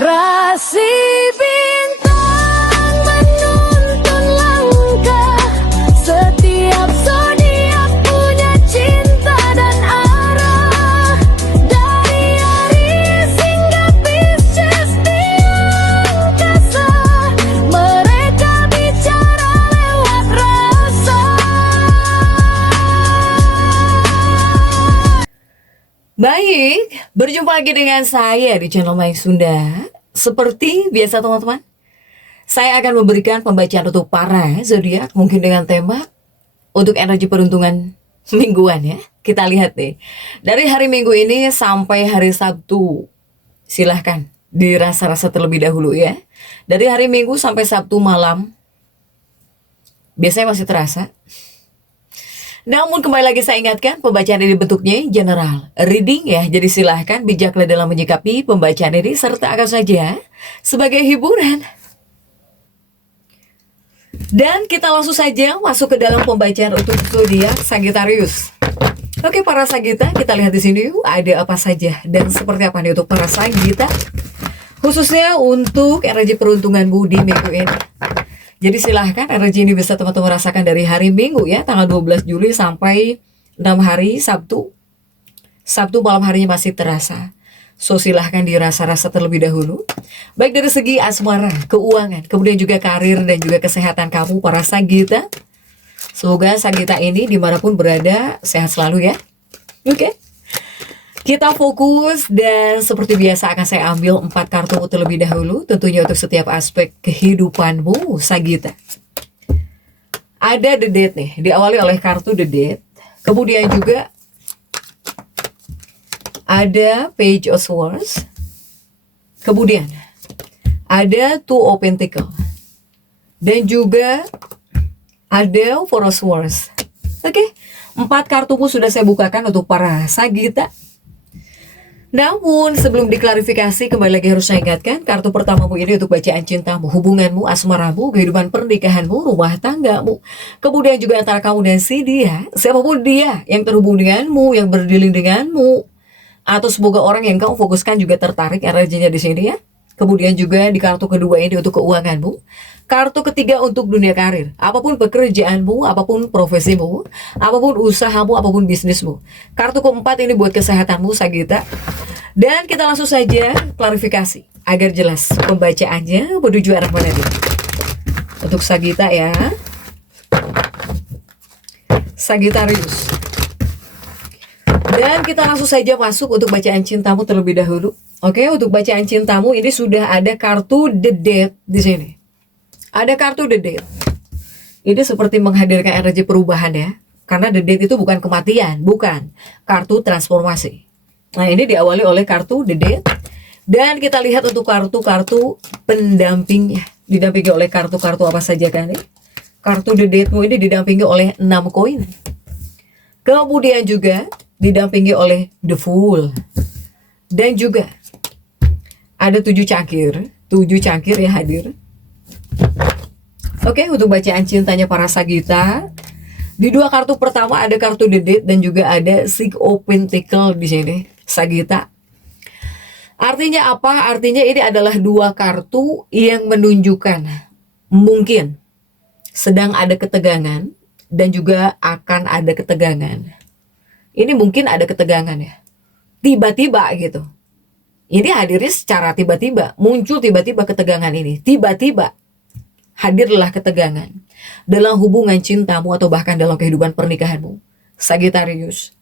Rasi bintang menuntun langkah, setiap zodiak punya cinta dan arah. Dari Aries hingga Pisces di angkasa, mereka bicara lewat rasa. Baik, berjumpa lagi dengan saya di channel Mayang Sunda. Seperti biasa teman-teman, saya akan memberikan pembacaan untuk para zodiak mungkin dengan tema untuk energi peruntungan mingguan ya. Kita lihat deh, dari hari Minggu ini sampai hari Sabtu. Silahkan dirasa-rasa terlebih dahulu ya. Dari hari Minggu sampai Sabtu malam, biasanya masih terasa. Namun kembali lagi saya ingatkan, pembacaan ini bentuknya general reading ya. Jadi silahkan bijaklah dalam menyikapi pembacaan ini, serta akan saja sebagai hiburan. Dan kita langsung saja masuk ke dalam pembacaan untuk zodiak Sagittarius. Oke para Sagitta, kita lihat di sini ada apa saja dan seperti apa nih untuk para Sagitta, khususnya untuk energi peruntunganmu di minggu ini. Jadi silahkan energi ini bisa teman-teman rasakan dari hari Minggu ya, tanggal 12 Juli sampai 6 hari Sabtu. Sabtu malam harinya masih terasa. So silahkan dirasa-rasa terlebih dahulu. Baik dari segi asmara, keuangan, kemudian juga karir dan juga kesehatan kamu para Sagitta. Semoga Sagitta ini dimanapun berada sehat selalu ya. Oke. Kita fokus dan seperti biasa akan saya ambil 4 kartu terlebih dahulu, tentunya untuk setiap aspek kehidupanmu Sagitta. Ada The Death nih, diawali oleh kartu The Death. Kemudian juga ada Page of Swords. Kemudian ada Two of Pentacles. Dan juga ada Four of Swords. Oke, 4 kartumu sudah saya bukakan untuk para Sagitta. Namun sebelum diklarifikasi, kembali lagi harus saya ingatkan, kartu pertamamu ini untuk bacaan cintamu, hubunganmu, asmaramu, kehidupan pernikahanmu, rumah tanggamu, kemudian juga antara kamu dan si dia, siapapun dia yang terhubung denganmu, yang berdealing denganmu, atau semoga orang yang kamu fokuskan juga tertarik energinya di sini ya. Kemudian juga di kartu kedua ini untuk keuanganmu, kartu ketiga untuk dunia karir, apapun pekerjaanmu, apapun profesimu, apapun usahamu, apapun bisnismu. Kartu keempat ini buat kesehatanmu Sagitta. Dan kita langsung saja klarifikasi agar jelas pembacaannya menuju arah mana nih. Untuk Sagitta ya, Sagittarius. Dan kita langsung saja masuk untuk bacaan cintamu terlebih dahulu. Oke, untuk bacaan cintamu ini sudah ada kartu The Death di sini. Ada kartu The Death. Ini seperti menghadirkan energi perubahan ya. Karena The Death itu bukan kematian, bukan. Kartu transformasi. Nah, ini diawali oleh kartu The Death. Dan kita lihat untuk kartu-kartu pendampingnya. Didampingi oleh kartu-kartu apa saja kan nih? Kartu The Deathmu ini didampingi oleh 6 koin. Kemudian juga didampingi oleh The Fool. Dan juga ada 7 cangkir. 7 cangkir ya hadir. Oke, untuk bacaan cintanya para Sagitta, di 2 kartu pertama ada kartu The Death dan juga ada Six of Pentacles di sini, Sagitta. Artinya apa? Artinya ini adalah 2 kartu yang menunjukkan mungkin sedang ada ketegangan dan juga akan ada ketegangan. Ini mungkin ada ketegangan ya. Tiba-tiba gitu. Ini hadirnya secara tiba-tiba, muncul tiba-tiba ketegangan ini. Tiba-tiba hadirlah ketegangan dalam hubungan cintamu atau bahkan dalam kehidupan pernikahanmu, Sagittarius.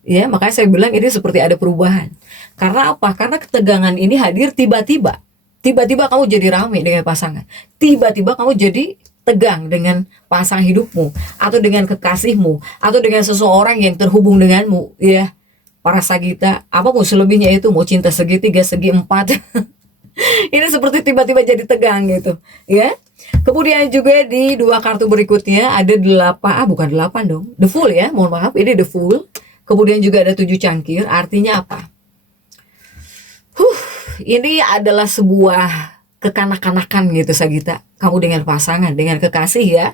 Ya, makanya saya bilang ini seperti ada perubahan. Karena apa? Karena ketegangan ini hadir tiba-tiba. Tiba-tiba kamu jadi ramai dengan pasangan. Tiba-tiba kamu jadi tegang dengan pasangan hidupmu, atau dengan kekasihmu, atau dengan seseorang yang terhubung denganmu, ya. Para Sagitta, apapun selebihnya itu, mau cinta segitiga, segi empat. Ini seperti tiba-tiba jadi tegang gitu, ya. Kemudian juga di 2 kartu berikutnya ada 8, bukan 8 dong, The Fool ya, mohon maaf, ini The Fool. Kemudian juga ada 7 cangkir, artinya apa? Ini adalah sebuah kekanak-kanakan gitu Sagitta. Kamu dengan pasangan, dengan kekasih ya.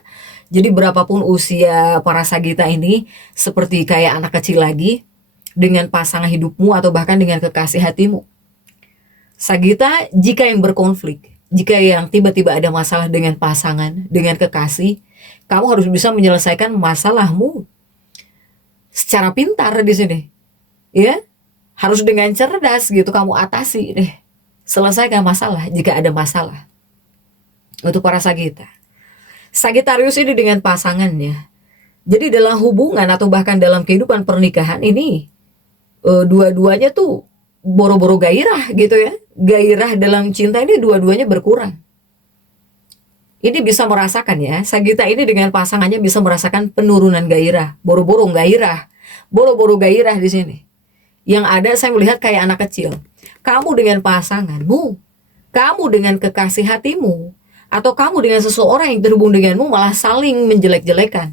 Jadi berapapun usia para Sagitta ini, seperti kayak anak kecil lagi, dengan pasangan hidupmu atau bahkan dengan kekasih hatimu. Sagita, jika yang berkonflik, jika yang tiba-tiba ada masalah dengan pasangan, dengan kekasih, kamu harus bisa menyelesaikan masalahmu secara pintar di sini. Ya, harus dengan cerdas gitu kamu atasi deh. Selesaikan masalah jika ada masalah. Untuk para Sagita. Sagitarius ini dengan pasangannya. Jadi dalam hubungan atau bahkan dalam kehidupan pernikahan ini, dua-duanya tuh boro-boro gairah gitu ya. Gairah dalam cinta ini dua-duanya berkurang. Ini bisa merasakan ya, Sagita ini dengan pasangannya bisa merasakan penurunan gairah, boro-boro gairah, boro-boro gairah di sini. Yang ada saya melihat kayak anak kecil. Kamu dengan pasanganmu, kamu dengan kekasih hatimu, atau kamu dengan seseorang yang terhubung denganmu malah saling menjelek-jelekan,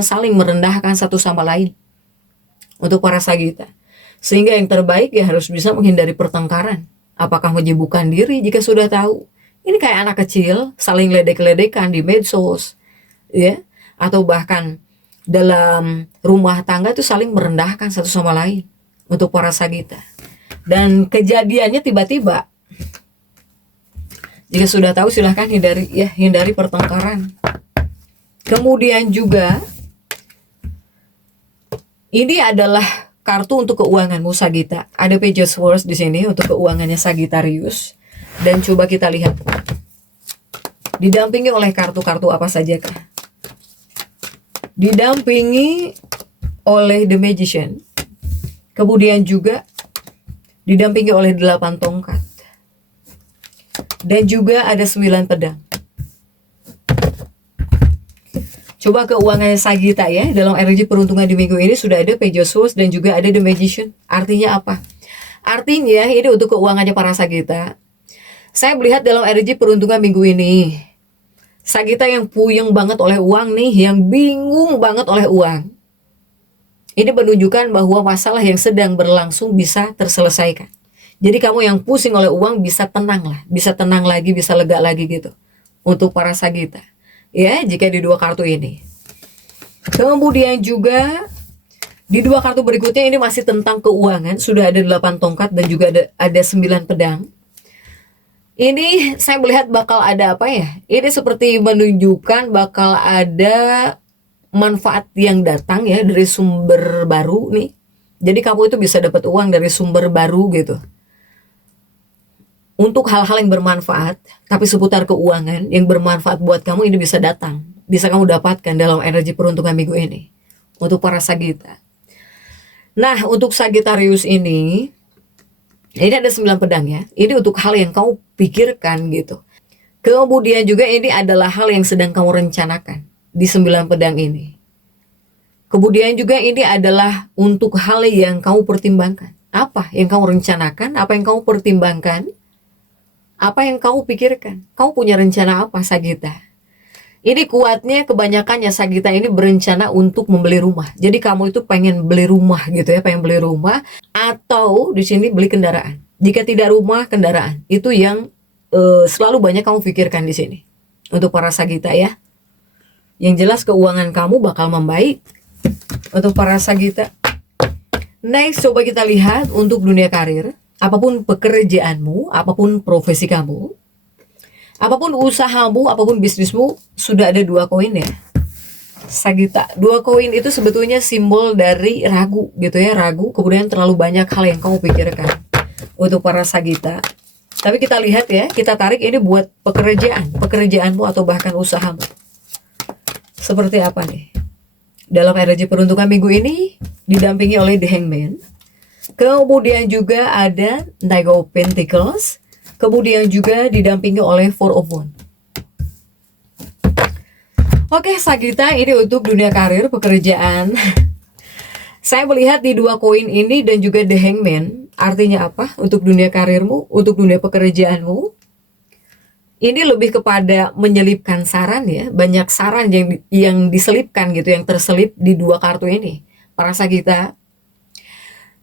saling merendahkan satu sama lain. Untuk para Sagita. Sehingga yang terbaik ya harus bisa menghindari pertengkaran. Apakah menyibukkan diri jika sudah tahu? Ini kayak anak kecil, saling ledek-ledekan di medsos, ya, atau bahkan dalam rumah tangga itu saling merendahkan satu sama lain. Untuk para Sagita. Dan kejadiannya tiba-tiba. Jika sudah tahu silahkan hindari pertengkaran. Kemudian juga ini adalah kartu untuk keuanganmu Sagita. Ada Page of Swords di sini untuk keuangannya Sagittarius. Dan coba kita lihat didampingi oleh kartu-kartu apa sajakah? Didampingi oleh The Magician. Kemudian juga didampingi oleh 8 tongkat. Dan juga ada 9 pedang. Coba keuangannya Sagita ya. Dalam energi peruntungan di minggu ini sudah ada Page of Swords dan juga ada The Magician. Artinya apa? Artinya ini untuk keuangannya para Sagita. Saya melihat dalam energi peruntungan minggu ini, Sagita yang puyeng banget oleh uang nih, yang bingung banget oleh uang. Ini menunjukkan bahwa masalah yang sedang berlangsung bisa terselesaikan. Jadi kamu yang pusing oleh uang bisa tenang lah, bisa tenang lagi, bisa lega lagi gitu. Untuk para Sagita. Ya, jika di 2 kartu ini. Kemudian juga di 2 kartu berikutnya ini masih tentang keuangan. Sudah ada 8 tongkat dan juga ada 9 pedang. Ini saya melihat bakal ada apa ya? Ini seperti menunjukkan bakal ada manfaat yang datang ya dari sumber baru nih. Jadi kamu itu bisa dapat uang dari sumber baru gitu. Untuk hal-hal yang bermanfaat, tapi seputar keuangan yang bermanfaat buat kamu ini bisa datang. Bisa kamu dapatkan dalam energi peruntungan minggu ini. Untuk para Sagita. Nah, untuk Sagittarius ini ada 9 pedang ya. Ini untuk hal yang kamu pikirkan gitu. Kemudian juga ini adalah hal yang sedang kamu rencanakan di 9 pedang ini. Kemudian juga ini adalah untuk hal yang kamu pertimbangkan. Apa yang kamu rencanakan? Apa yang kamu pertimbangkan? Apa yang kamu pikirkan? Kamu punya rencana apa Sagita? Ini kuatnya kebanyakannya Sagita ini berencana untuk membeli rumah. Jadi kamu itu pengen beli rumah gitu ya, pengen beli rumah atau di sini beli kendaraan. Jika tidak rumah, kendaraan. Itu yang selalu banyak kamu pikirkan di sini. Untuk para Sagita ya. Yang jelas keuangan kamu bakal membaik. Untuk para Sagita. Next, coba kita lihat untuk dunia karir. Apapun pekerjaanmu, apapun profesi kamu, apapun usahamu, apapun bisnismu, sudah ada 2 koin ya. Sagita, 2 koin itu sebetulnya simbol dari ragu gitu ya, ragu, kemudian terlalu banyak hal yang kamu pikirkan. Untuk para Sagita. Tapi kita lihat ya, kita tarik ini buat pekerjaanmu atau bahkan usahamu. Seperti apa nih? Dalam energi peruntungan minggu ini, didampingi oleh The Hangman. Kemudian juga ada Knight of Pentacles. Kemudian juga didampingi oleh Four of Wands. Oke Sagita, ini untuk dunia karir, pekerjaan. Saya melihat di 2 koin ini dan juga The Hangman. Artinya apa? Untuk dunia karirmu, untuk dunia pekerjaanmu. Ini lebih kepada menyelipkan saran ya. Banyak saran yang diselipkan gitu, yang terselip di 2 kartu ini. Para Sagita.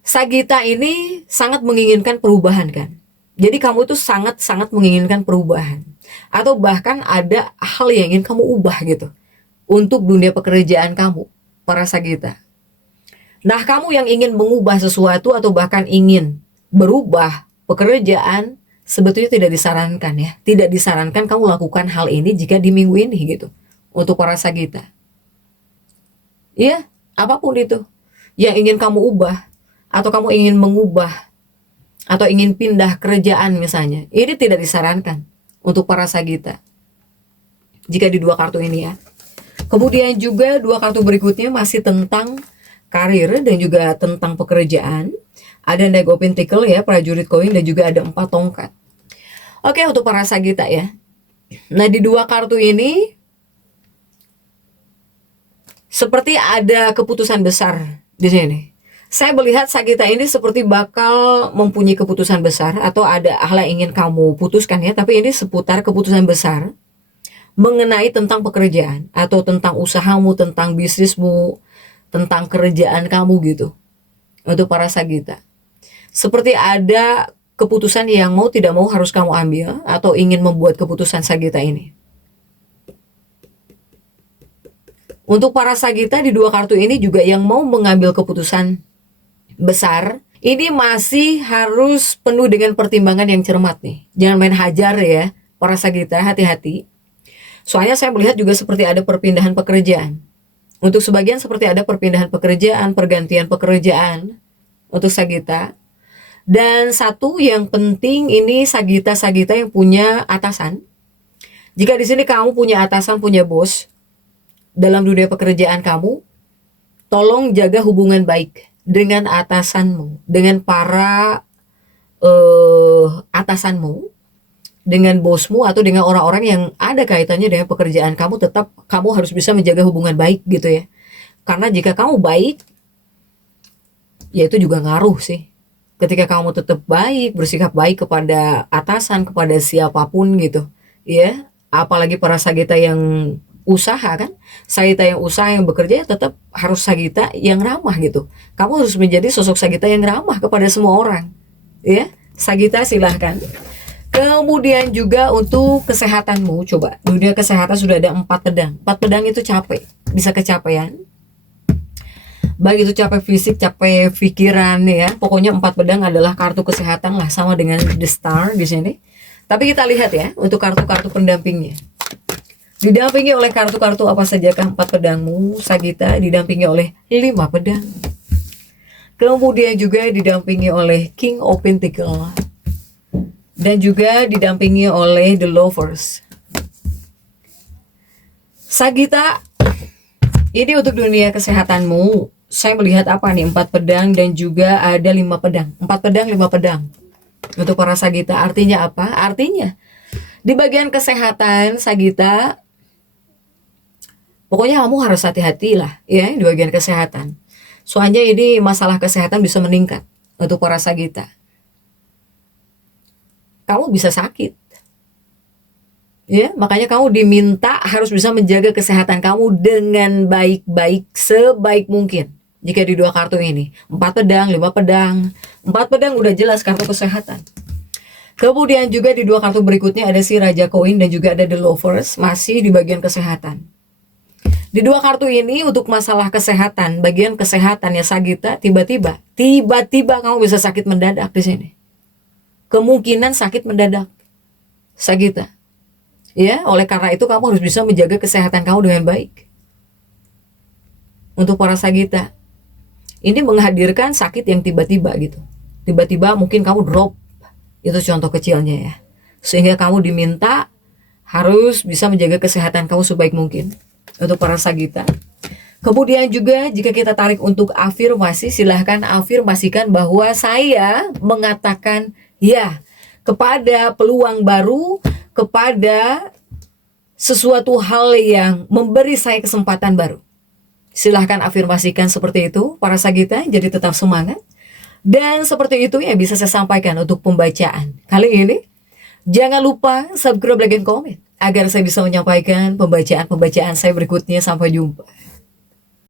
Sagita ini sangat menginginkan perubahan kan. Jadi kamu itu sangat-sangat menginginkan perubahan. Atau bahkan ada hal yang ingin kamu ubah gitu. Untuk dunia pekerjaan kamu, para Sagita. Nah kamu yang ingin mengubah sesuatu atau bahkan ingin berubah pekerjaan, sebetulnya tidak disarankan ya. Tidak disarankan kamu lakukan hal ini jika di minggu ini gitu. Untuk para Sagita. Iya, apapun itu yang ingin kamu ubah, atau kamu ingin mengubah, atau ingin pindah kerjaan misalnya, ini tidak disarankan untuk para Sagita. Jika di dua kartu ini ya. Kemudian juga dua kartu berikutnya masih tentang karir dan juga tentang pekerjaan. Ada Knight of Pentacles ya, prajurit koin, dan juga ada 4 tongkat. Oke, untuk para Sagita ya. Nah, di dua kartu ini seperti ada keputusan besar di sini. Saya melihat Sagita ini seperti bakal mempunyai keputusan besar, atau ada hal yang ingin kamu putuskan ya, tapi ini seputar keputusan besar mengenai tentang pekerjaan, atau tentang usahamu, tentang bisnismu, tentang kerjaan kamu gitu. Untuk para Sagita, seperti ada keputusan yang mau tidak mau harus kamu ambil, atau ingin membuat keputusan Sagita ini. Untuk para Sagita di dua kartu ini juga yang mau mengambil keputusan besar, ini masih harus penuh dengan pertimbangan yang cermat nih. Jangan main hajar ya, para Sagita, hati-hati. Soalnya saya melihat juga seperti ada perpindahan pekerjaan. Untuk sebagian seperti ada perpindahan pekerjaan, pergantian pekerjaan untuk Sagita. Dan satu yang penting ini Sagita-Sagita yang punya atasan. Jika di sini kamu punya atasan, punya bos dalam dunia pekerjaan kamu, tolong jaga hubungan baik dengan atasanmu, dengan para atasanmu, dengan bosmu, atau dengan orang-orang yang ada kaitannya dengan pekerjaan kamu. Tetap kamu harus bisa menjaga hubungan baik gitu ya. Karena jika kamu baik, ya itu juga ngaruh sih. Ketika kamu tetap baik, bersikap baik kepada atasan, kepada siapapun gitu ya. Apalagi para Sagita yang usaha kan, Sagita yang usaha, yang bekerja, tetap harus Sagita yang ramah gitu. Kamu harus menjadi sosok Sagita yang ramah kepada semua orang ya. Sagita silahkan. Kemudian juga untuk kesehatanmu, coba dunia kesehatan sudah ada 4 pedang. 4 pedang itu capek, bisa kecapean. Baik itu capek fisik, capek pikiran ya. Pokoknya 4 pedang adalah kartu kesehatan lah, sama dengan The Star di sini. Tapi kita lihat ya untuk kartu-kartu pendampingnya. Didampingi oleh kartu-kartu apa sajakah 4 pedangmu, Sagita? Didampingi oleh 5 pedang. Kemudian juga didampingi oleh King of Pentacles. Dan juga didampingi oleh The Lovers. Sagita, ini untuk dunia kesehatanmu. Saya melihat apa nih? 4 pedang dan juga ada 5 pedang. 4 pedang, 5 pedang. Untuk para Sagita, artinya apa? Artinya di bagian kesehatan Sagita, pokoknya kamu harus hati-hati lah ya di bagian kesehatan. Soalnya ini masalah kesehatan bisa meningkat untuk para Sagita. Kamu bisa sakit ya, makanya kamu diminta harus bisa menjaga kesehatan kamu dengan baik-baik, sebaik mungkin. Jika di dua kartu ini 4 pedang, 5 pedang. 4 pedang udah jelas kartu kesehatan. Kemudian juga di dua kartu berikutnya ada si Raja Koin dan juga ada The Lovers, masih di bagian kesehatan. Di dua kartu ini untuk masalah kesehatan, bagian kesehatan ya Sagita, tiba-tiba kamu bisa sakit mendadak di sini. Kemungkinan sakit mendadak Sagita ya. Oleh karena itu kamu harus bisa menjaga kesehatan kamu dengan baik. Untuk para Sagita, ini menghadirkan sakit yang tiba-tiba gitu. Tiba-tiba mungkin kamu drop, itu contoh kecilnya ya. Sehingga kamu diminta harus bisa menjaga kesehatan kamu sebaik mungkin. Untuk para Sagita. Kemudian juga jika kita tarik untuk afirmasi, silahkan afirmasikan bahwa saya mengatakan ya kepada peluang baru, kepada sesuatu hal yang memberi saya kesempatan baru. Silahkan afirmasikan seperti itu para Sagita, jadi tetap semangat. Dan seperti itu yang bisa saya sampaikan untuk pembacaan kali ini. Jangan lupa subscribe, like, dan komen agar saya bisa menyampaikan pembacaan-pembacaan saya berikutnya. Sampai jumpa.